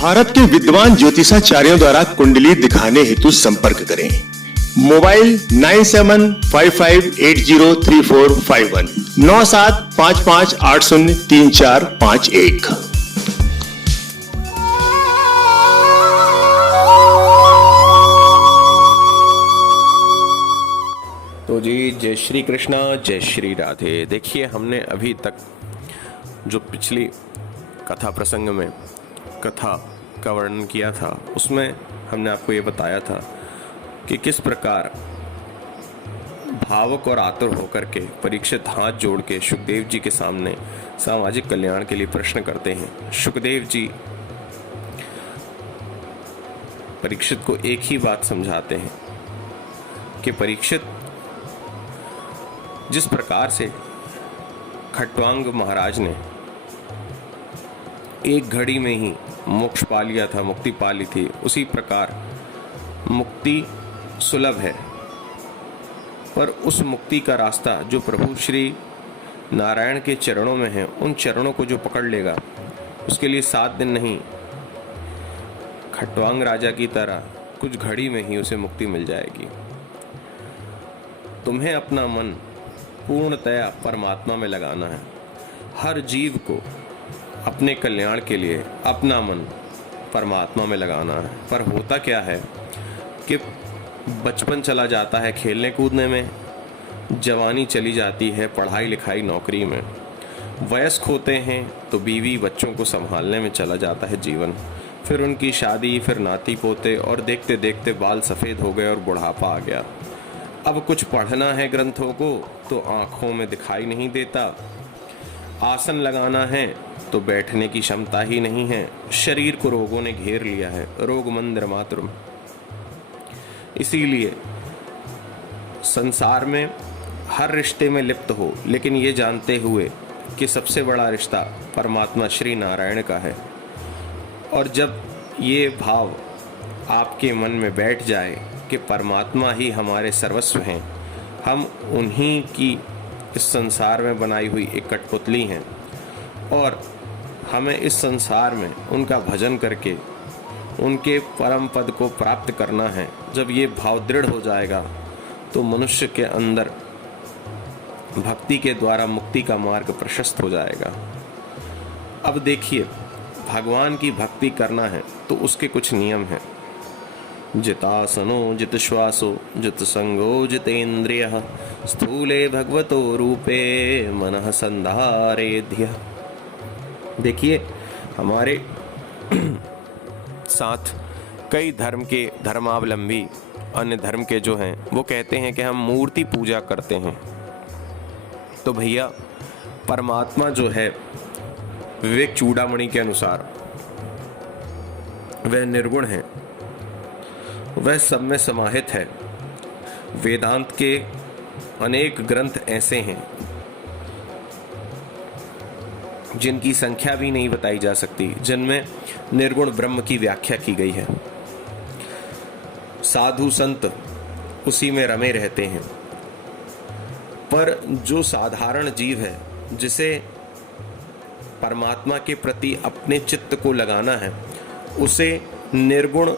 भारत के विद्वान ज्योतिषाचार्यों द्वारा कुंडली दिखाने हेतु संपर्क करें। मोबाइल 9755803451 9755803451। तो जी, जय श्री कृष्णा, जय श्री राधे। देखिए, हमने अभी तक जो पिछली कथा प्रसंग में कथा का वर्णन किया था, उसमें हमने आपको ये बताया था कि किस प्रकार भावुक और आतुर होकर के परीक्षित हाथ जोड़ के सुखदेव जी के सामने सामाजिक कल्याण के लिए प्रश्न करते हैं। सुखदेव जी परीक्षित को एक ही बात समझाते हैं कि परीक्षित, जिस प्रकार से खट्वांग महाराज ने एक घड़ी में ही मोक्ष पा लिया था, मुक्ति पा ली थी, उसी प्रकार मुक्ति सुलभ है। पर उस मुक्ति का रास्ता जो प्रभु श्री नारायण के चरणों में है, उन चरणों को जो पकड़ लेगा, उसके लिए 7 दिन नहीं, खट्वांग राजा की तरह कुछ घड़ी में ही उसे मुक्ति मिल जाएगी। तुम्हें अपना मन पूर्णतया परमात्मा में लगाना है। हर जीव को अपने कल्याण के लिए अपना मन परमात्मा में लगाना है। पर होता क्या है कि बचपन चला जाता है खेलने कूदने में, जवानी चली जाती है पढ़ाई लिखाई नौकरी में, वयस्क होते हैं तो बीवी बच्चों को संभालने में चला जाता है जीवन, फिर उनकी शादी, फिर नाती पोते, और देखते देखते बाल सफ़ेद हो गए और बुढ़ापा आ गया। अब कुछ पढ़ना है ग्रंथों को तो आँखों में दिखाई नहीं देता, आसन लगाना है तो बैठने की क्षमता ही नहीं है, शरीर को रोगों ने घेर लिया है, रोग मंदिर मातृम। इसीलिए संसार में हर रिश्ते में लिप्त हो, लेकिन ये जानते हुए कि सबसे बड़ा रिश्ता परमात्मा श्री नारायण का है। और जब ये भाव आपके मन में बैठ जाए कि परमात्मा ही हमारे सर्वस्व हैं, हम उन्हीं की इस संसार में बनाई हुई एक कठपुतली हैं और हमें इस संसार में उनका भजन करके उनके परम पद को प्राप्त करना है। जब ये भाव दृढ़ हो जाएगा तो मनुष्य के अंदर भक्ति के द्वारा मुक्ति का मार्ग प्रशस्त हो जाएगा। अब देखिए, भगवान की भक्ति करना है तो उसके कुछ नियम हैं। जितासनो जित श्वासो जित संगो जितेन्द्रियः स्थूले भगवतो रूपे मनः संधारेध्य। देखिए, हमारे साथ कई धर्म के धर्मावलंबी, अन्य धर्म के जो हैं, वो कहते हैं कि हम मूर्ति पूजा करते हैं। तो भैया, परमात्मा जो है विवेक चूड़ामणि के अनुसार वह निर्गुण है, वह सब में समाहित है। वेदांत के अनेक ग्रंथ ऐसे हैं जिनकी संख्या भी नहीं बताई जा सकती, जिनमें निर्गुण ब्रह्म की व्याख्या की गई है। साधु संत उसी में रमे रहते हैं, पर जो साधारण जीव है, जिसे परमात्मा के प्रति अपने चित्त को लगाना है, उसे निर्गुण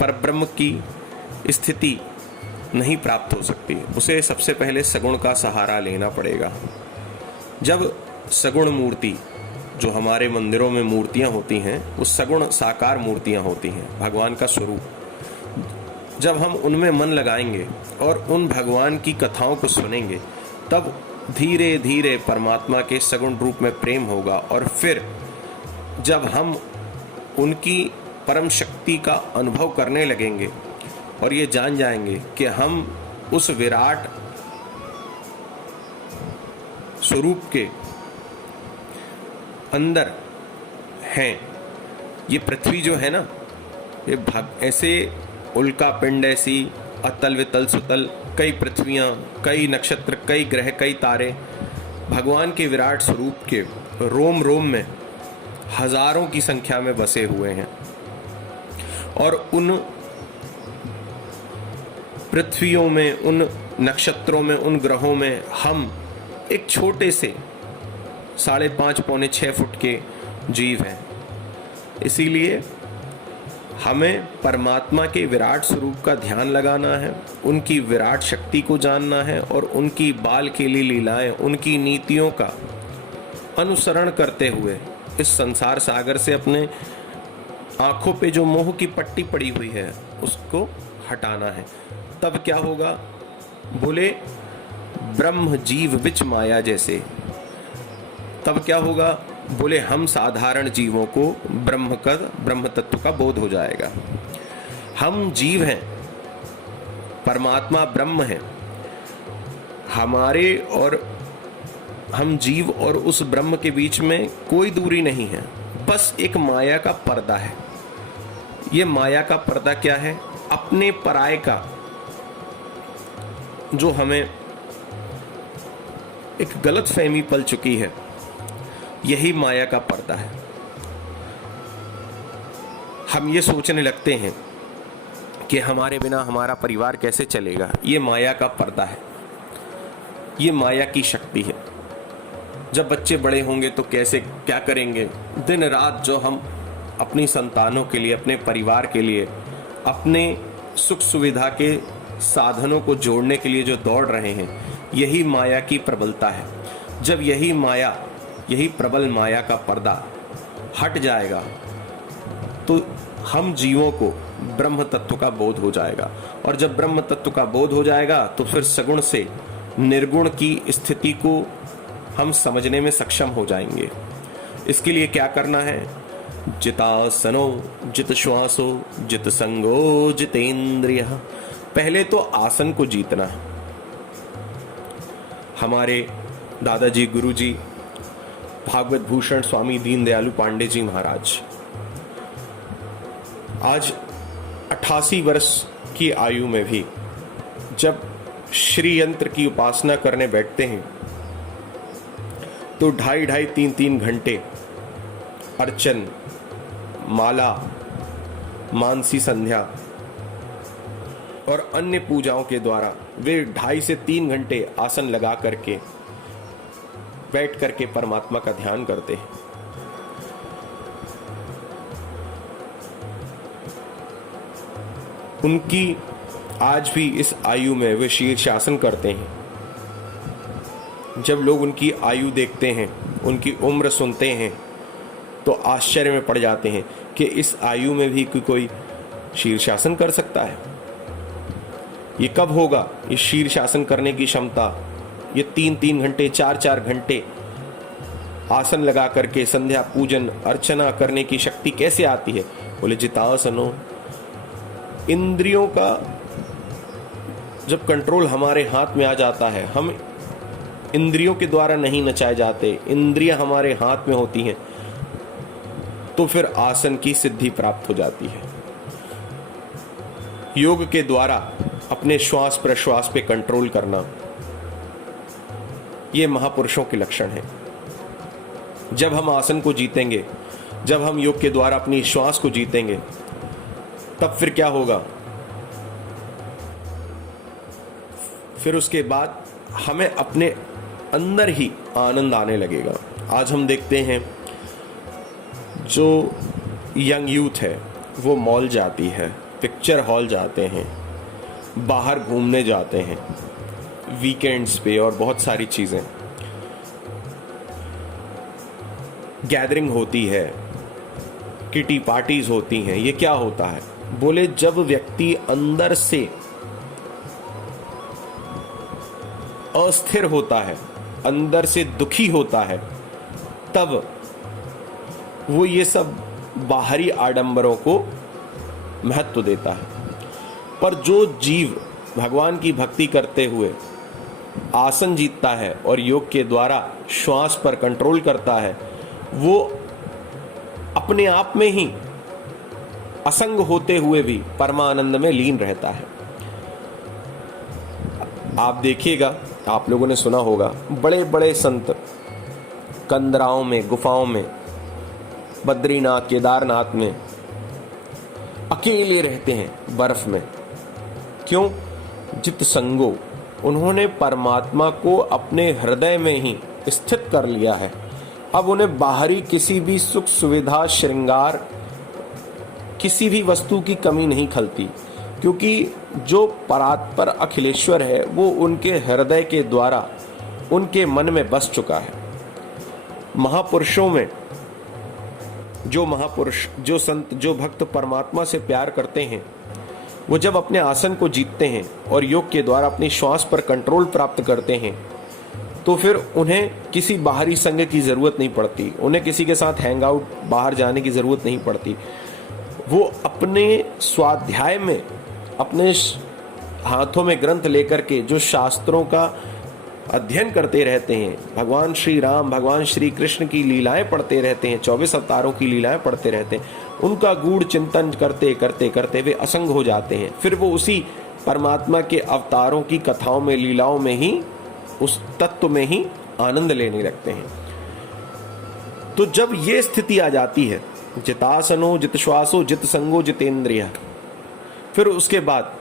परब्रह्म की स्थिति नहीं प्राप्त हो सकती। उसे सबसे पहले सगुण का सहारा लेना पड़ेगा। जब सगुण मूर्ति, जो हमारे मंदिरों में मूर्तियां होती हैं, वो सगुण साकार मूर्तियां होती हैं, भगवान का स्वरूप, जब हम उनमें मन लगाएंगे और उन भगवान की कथाओं को सुनेंगे, तब धीरे धीरे परमात्मा के सगुण रूप में प्रेम होगा। और फिर जब हम उनकी परम शक्ति का अनुभव करने लगेंगे और ये जान जाएंगे कि हम उस विराट स्वरूप के अंदर हैं। ये पृथ्वी जो है ना, ये ऐसे उल्का पिंड, ऐसी अतल वितल सुतल, कई पृथ्वियाँ, कई नक्षत्र, कई ग्रह, कई तारे भगवान के विराट स्वरूप के रोम रोम में हजारों की संख्या में बसे हुए हैं। और उन पृथ्वियों में, उन नक्षत्रों में, उन ग्रहों में हम एक छोटे से 5.5 पौने 6 फुट के जीव हैं। इसीलिए हमें परमात्मा के विराट स्वरूप का ध्यान लगाना है, उनकी विराट शक्ति को जानना है और उनकी बाल खेली लीलाएं, उनकी नीतियों का अनुसरण करते हुए इस संसार सागर से अपने आंखों पे जो मोह की पट्टी पड़ी हुई है उसको हटाना है। तब क्या होगा? बोले ब्रह्म जीव विच माया जैसे। तब क्या होगा? बोले हम साधारण जीवों को ब्रह्म तत्व का बोध हो जाएगा। हम जीव हैं, परमात्मा ब्रह्म है। हमारे और हम जीव और उस ब्रह्म के बीच में कोई दूरी नहीं है, बस एक माया का पर्दा है। ये माया का पर्दा क्या है? अपने पराये का जो हमें एक गलत फहमी पल चुकी है, यही माया का पर्दा है। हम ये सोचने लगते हैं कि हमारे बिना हमारा परिवार कैसे चलेगा। ये माया का पर्दा है, ये माया की शक्ति है। जब बच्चे बड़े होंगे तो कैसे क्या करेंगे? दिन रात जो हम अपनी संतानों के लिए, अपने परिवार के लिए, अपने सुख सुविधा के साधनों को जोड़ने के लिए जो दौड़ रहे हैं, यही माया की प्रबलता है। जब यही प्रबल माया का पर्दा हट जाएगा तो हम जीवों को ब्रह्म तत्व का बोध हो जाएगा। और जब ब्रह्म तत्व का बोध हो जाएगा तो फिर सगुण से निर्गुण की स्थिति को हम समझने में सक्षम हो जाएंगे। इसके लिए क्या करना है? जितासनो जित श्वासो जित संगो जितेंद्रिय। पहले तो आसन को जीतना है। हमारे दादाजी गुरुजी भागवत भूषण स्वामी दीनदयालु पांडे जी महाराज आज 88 वर्ष की आयु में भी जब श्री यंत्र की उपासना करने बैठते हैं तो 2.5-3 घंटे अर्चन, माला, मानसी संध्या और अन्य पूजाओं के द्वारा वे 2.5 से 3 घंटे आसन लगा करके बैठ करके परमात्मा का ध्यान करते हैं। उनकी आज भी इस आयु में वे शीर्षासन करते हैं। जब लोग उनकी आयु देखते हैं, उनकी उम्र सुनते हैं तो आश्चर्य में पड़ जाते हैं कि इस आयु में भी कोई शीर्षासन कर सकता है। ये कब होगा? इस शीर्षासन करने की क्षमता, ये 3-3 घंटे 4-4 घंटे आसन लगा करके संध्या पूजन अर्चना करने की शक्ति कैसे आती है? बोले जितासनो। इंद्रियों का जब कंट्रोल हमारे हाथ में आ जाता है, हम इंद्रियों के द्वारा नहीं नचाए जाते, इंद्रियां हमारे हाथ में होती हैं, तो फिर आसन की सिद्धि प्राप्त हो जाती है। योग के द्वारा अपने श्वास प्रश्वास पे कंट्रोल करना, ये महापुरुषों के लक्षण है। जब हम आसन को जीतेंगे, जब हम योग के द्वारा अपनी श्वास को जीतेंगे, तब फिर क्या होगा? फिर उसके बाद हमें अपने अंदर ही आनंद आने लगेगा। आज हम देखते हैं जो यंग यूथ है वो मॉल जाती है, पिक्चर हॉल जाते हैं, बाहर घूमने जाते हैं वीकेंड्स पे और बहुत सारी चीज़ें, गैदरिंग होती है, किटी पार्टीज होती हैं। ये क्या होता है? बोले जब व्यक्ति अंदर से अस्थिर होता है, अंदर से दुखी होता है, तब वो ये सब बाहरी आडंबरों को महत्व देता है। पर जो जीव भगवान की भक्ति करते हुए आसन जीतता है और योग के द्वारा श्वास पर कंट्रोल करता है, वो अपने आप में ही असंग होते हुए भी परमानंद में लीन रहता है। आप देखिएगा, आप लोगों ने सुना होगा, बड़े बड़े संत कंदराओं में, गुफाओं में, बद्रीनाथ, केदारनाथ में अकेले रहते हैं बर्फ में। क्यों? जित संगो, उन्होंने परमात्मा को अपने हृदय में ही स्थित कर लिया है। अब उन्हें बाहरी किसी भी सुख सुविधा श्रृंगार किसी भी वस्तु की कमी नहीं खलती, क्योंकि जो परात्पर अखिलेश्वर है वो उनके हृदय के द्वारा उनके मन में बस चुका है। महापुरुषों में जो महापुरुष, जो संत, जो भक्त परमात्मा से प्यार करते हैं, वो जब अपने आसन को जीतते हैं और योग के द्वारा अपनी श्वास पर कंट्रोल प्राप्त करते हैं, तो फिर उन्हें किसी बाहरी संग की ज़रूरत नहीं पड़ती, उन्हें किसी के साथ हैंग आउट बाहर जाने की ज़रूरत नहीं पड़ती। वो अपने स्वाध्याय में अपने हाथों में ग्रंथ लेकर के जो शास्त्रों का अध्ययन करते रहते हैं, भगवान श्री राम, भगवान श्री कृष्ण की लीलाएं पढ़ते रहते हैं, 24 अवतारों की लीलाएं पढ़ते रहते हैं, उनका गूढ़ चिंतन करते करते करते वे असंग हो जाते हैं। फिर वो उसी परमात्मा के अवतारों की कथाओं में, लीलाओं में ही, उस तत्व में ही आनंद लेने लगते हैं। तो जब ये स्थिति आ जाती है, जितासनो जित श्वासो जित संगो जितेंद्रिय, फिर उसके बाद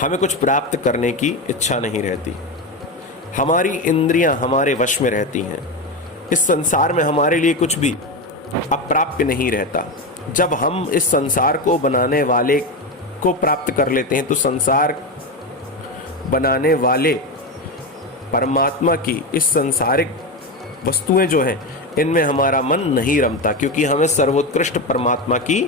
हमें कुछ प्राप्त करने की इच्छा नहीं रहती। हमारी इंद्रियां हमारे वश में रहती हैं। इस संसार में हमारे लिए कुछ भी अप्राप्य नहीं रहता। जब हम इस संसार को बनाने वाले को प्राप्त कर लेते हैं, तो संसार बनाने वाले परमात्मा की इस सांसारिक वस्तुएं जो हैं, इनमें हमारा मन नहीं रमता, क्योंकि हमें सर्वोत्कृष्ट परमात्मा की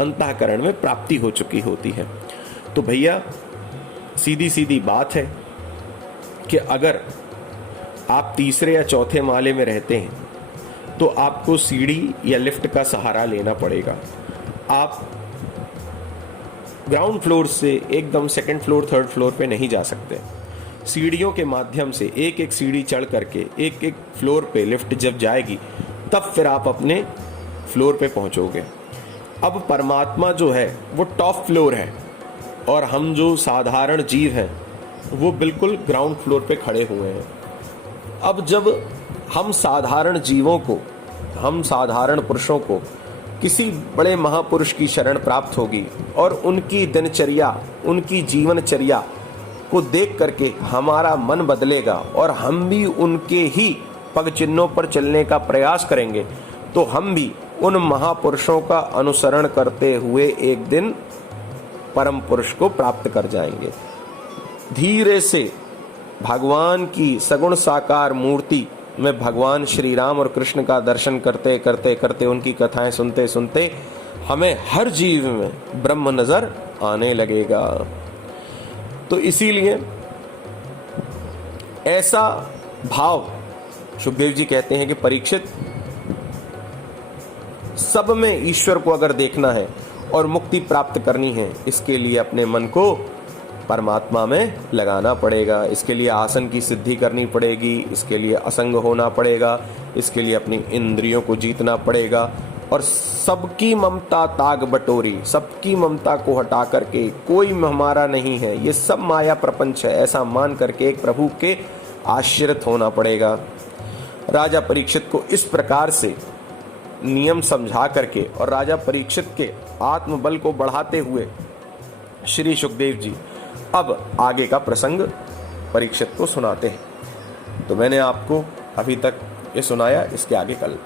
अंतःकरण में प्राप्ति हो चुकी होती है। तो भैया, सीधी सीधी बात है कि अगर आप तीसरे या चौथे माले में रहते हैं तो आपको सीढ़ी या लिफ्ट का सहारा लेना पड़ेगा। आप ग्राउंड फ्लोर से एकदम सेकंड फ्लोर, थर्ड फ्लोर पे नहीं जा सकते। सीढ़ियों के माध्यम से एक एक सीढ़ी चढ़ करके एक एक फ्लोर पे लिफ्ट जब जाएगी, तब फिर आप अपने फ्लोर पे पहुंचोगे। अब परमात्मा जो है वो टॉप फ्लोर है और हम जो साधारण जीव हैं वो बिल्कुल ग्राउंड फ्लोर पे खड़े हुए हैं। अब जब हम साधारण जीवों को, हम साधारण पुरुषों को किसी बड़े महापुरुष की शरण प्राप्त होगी और उनकी दिनचर्या, उनकी जीवनचर्या को देख करके हमारा मन बदलेगा और हम भी उनके ही पग चिन्हों पर चलने का प्रयास करेंगे, तो हम भी उन महापुरुषों का अनुसरण करते हुए एक दिन परम पुरुष को प्राप्त कर जाएंगे। धीरे से भगवान की सगुण साकार मूर्ति में भगवान श्री राम और कृष्ण का दर्शन करते करते करते, उनकी कथाएं सुनते सुनते हमें हर जीव में ब्रह्म नजर आने लगेगा। तो इसीलिए ऐसा भाव सुखदेव जी कहते हैं कि परीक्षित, सब में ईश्वर को अगर देखना है और मुक्ति प्राप्त करनी है, इसके लिए अपने मन को परमात्मा में लगाना पड़ेगा। इसके लिए आसन की सिद्धि करनी पड़ेगी, इसके लिए असंग होना पड़ेगा, इसके लिए अपनी इंद्रियों को जीतना पड़ेगा और सबकी ममता ताग बटोरी, सबकी ममता को हटा करके कोई हमारा नहीं है, ये सब माया प्रपंच है, ऐसा मान करके एक प्रभु के आश्रित होना पड़ेगा। राजा परीक्षित को इस प्रकार से नियम समझा करके और राजा परीक्षित के आत्मबल को बढ़ाते हुए श्री सुखदेव जी अब आगे का प्रसंग परीक्षित को सुनाते हैं। तो मैंने आपको अभी तक ये सुनाया, इसके आगे कल।